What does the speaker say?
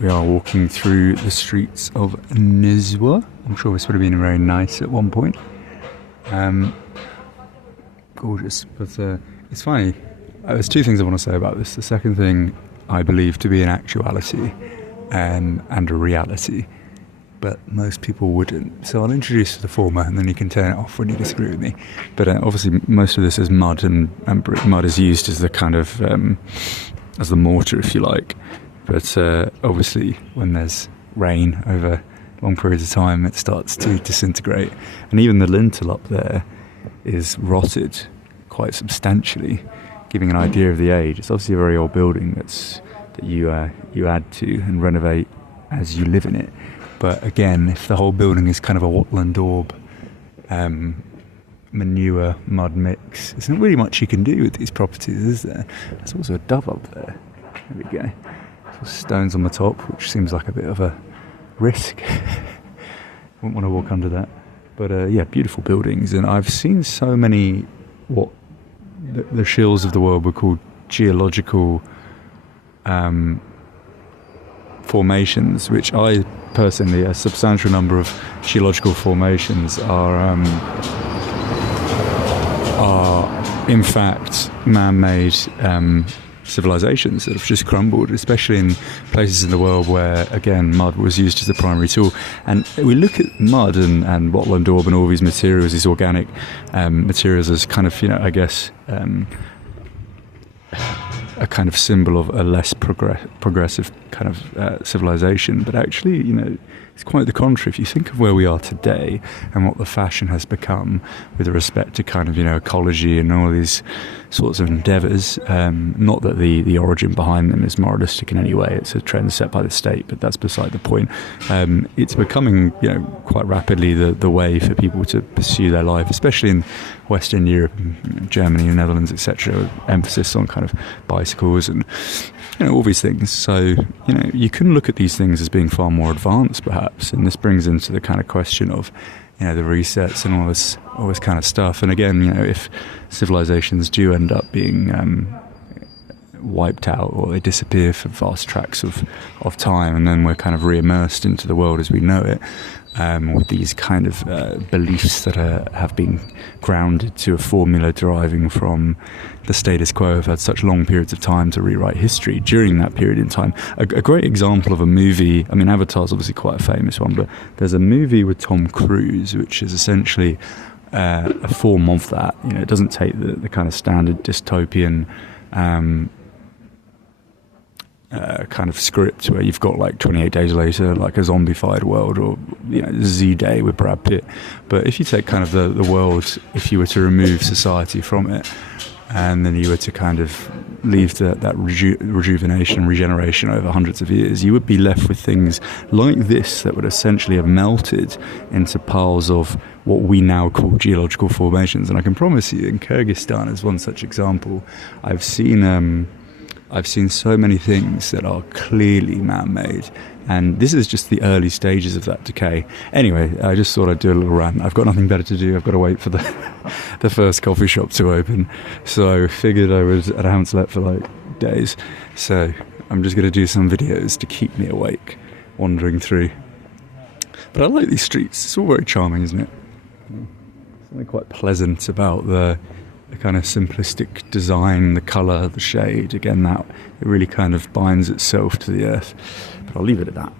We are walking through the streets of Nizwa. I'm sure this would have been very nice at one point. Gorgeous, but it's funny. There's two things I want to say about this. The second thing I believe to be an actuality and a reality, but most people wouldn't. So I'll introduce the former, and then you can turn it off when you disagree with me. But obviously, most of this is mud, and brick. Mud is used as the kind of as the mortar, if you like. But obviously, when there's rain over long periods of time, it starts to disintegrate, and even the lintel up there is rotted quite substantially, giving an idea of the age. It's obviously a very old building that you add to and renovate as you live in it. But again, if the whole building is kind of a wattle and daub manure mud mix, there's not really much you can do with these properties, is there? There's also a dove up there. There we go. Stones on the top, which seems like a bit of a risk. Wouldn't want to walk under that. But yeah, beautiful buildings. And I've seen so many what the shills of the world would call geological formations, which I personally, a substantial number of geological formations are in fact man-made civilizations that have just crumbled, especially in places in the world where, again, mud was used as the primary tool. And we look at mud and wattle and daub and all these materials, these organic materials, as kind of, I guess, a kind of symbol of a less progressive kind of civilization. But actually, it's quite the contrary. If you think of where we are today and what the fashion has become with respect to kind of, ecology and all these sorts of endeavours, not that the origin behind them is moralistic in any way, it's a trend set by the state, but that's beside the point. It's becoming, quite rapidly the way for people to pursue their life, especially in Western Europe, Germany, the Netherlands, etc. Emphasis on kind of bicycles and all these things. So you can look at these things as being far more advanced, perhaps, and this brings into the kind of question of the resets and all this kind of stuff. And again, if civilizations do end up being wiped out or they disappear for vast tracts of time, and then we're kind of re-immersed into the world as we know it, with these kind of beliefs that have been grounded to a formula deriving from the status quo, have had such long periods of time to rewrite history during that period in time. A great example of a movie, I mean, Avatar's obviously quite a famous one, but there's a movie with Tom Cruise, which is essentially a form of that. It doesn't take the kind of standard dystopian kind of script where you've got like 28 Days Later, like a zombified world, or Z-Day with Brad Pitt. But if you take kind of the world, if you were to remove society from it, and then you were to kind of leave that rejuvenation, regeneration over hundreds of years, you would be left with things like this that would essentially have melted into piles of what we now call geological formations. And I can promise you, in Kyrgyzstan is one such example. I've seen so many things that are clearly man-made, and this is just the early stages of that decay. Anyway, I just thought I'd do a little rant. I've got nothing better to do. I've got to wait for the first coffee shop to open, so I figured I haven't slept for like days, so I'm just going to do some videos to keep me awake, wandering through. But I like these streets. It's all very charming, isn't it? Something quite pleasant about the kind of simplistic design, the colour, the shade. Again, that it really kind of binds itself to the earth. But I'll leave it at that.